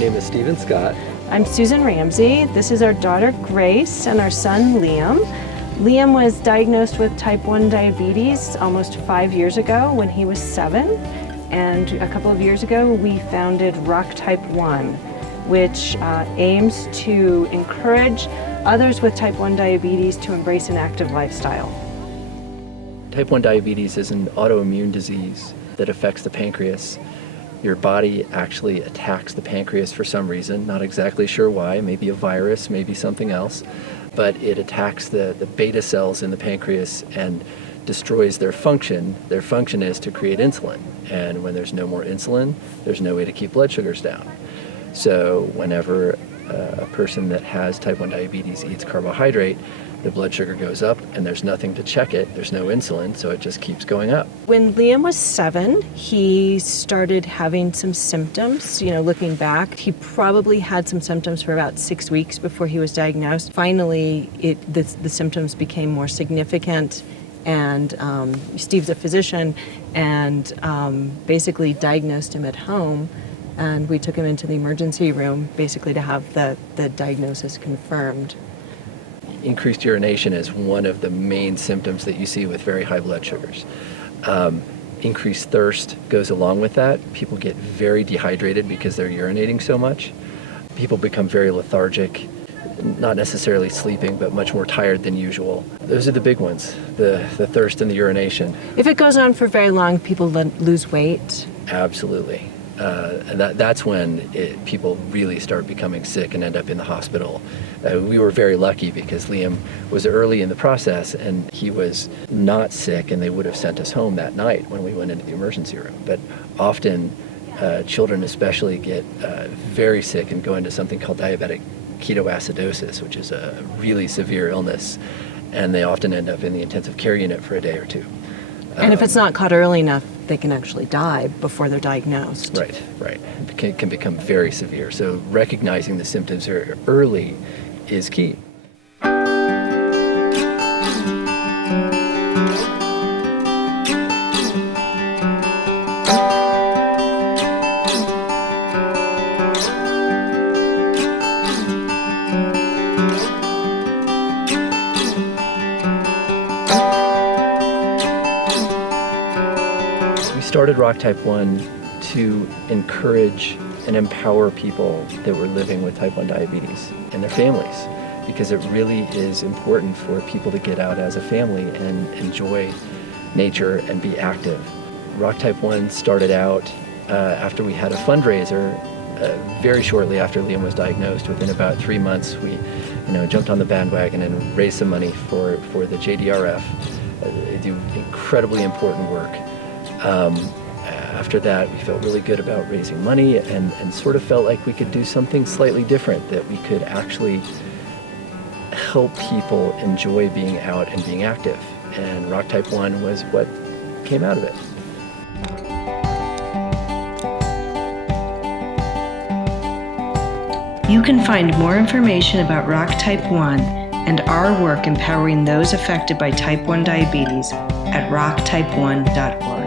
name is Stephen Scott. I'm Susan Ramsey. This is our daughter Grace and our son Liam. Liam was diagnosed with type 1 diabetes almost 5 years ago when he was 7. And a couple of years ago we founded Rock Type 1, which aims to encourage others with type 1 diabetes to embrace an active lifestyle. Type 1 diabetes is an autoimmune disease that affects the pancreas. Your body actually attacks the pancreas for some reason, not exactly sure why, maybe a virus, maybe something else, but it attacks the beta cells in the pancreas and destroys their function. Their function is to create insulin, and when there's no more insulin, there's no way to keep blood sugars down. So whenever a person that has type 1 diabetes eats carbohydrate, the blood sugar goes up and there's nothing to check it. There's no insulin, so it just keeps going up. When Liam was 7, he started having some symptoms. Looking back, he probably had some symptoms for about 6 weeks before he was diagnosed. Finally, the symptoms became more significant, and Steve's a physician and basically diagnosed him at home. And we took him into the emergency room basically to have the diagnosis confirmed. Increased urination is one of the main symptoms that you see with very high blood sugars. Increased thirst goes along with that. People get very dehydrated because they're urinating so much. People become very lethargic, not necessarily sleeping, but much more tired than usual. Those are the big ones, the thirst and the urination. If it goes on for very long, people lose weight. Absolutely. And that's when people really start becoming sick and end up in the hospital. We were very lucky because Liam was early in the process and he was not sick, and they would have sent us home that night when we went into the emergency room. But often children especially get very sick and go into something called diabetic ketoacidosis, which is a really severe illness, and they often end up in the intensive care unit for a day or two. And if it's not caught early enough, they can actually die before they're diagnosed. Right. It can become very severe. So recognizing the symptoms early is key. We started Rock Type 1 to encourage and empower people that were living with type 1 diabetes and their families, because it really is important for people to get out as a family and enjoy nature and be active. Rock Type 1 started out after we had a fundraiser very shortly after Liam was diagnosed. Within about 3 months, we jumped on the bandwagon and raised some money for the JDRF. They do incredibly important work. After that, we felt really good about raising money and sort of felt like we could do something slightly different, that we could actually help people enjoy being out and being active. And Rock Type 1 was what came out of it. You can find more information about Rock Type 1 and our work empowering those affected by type 1 diabetes at rocktype1.org.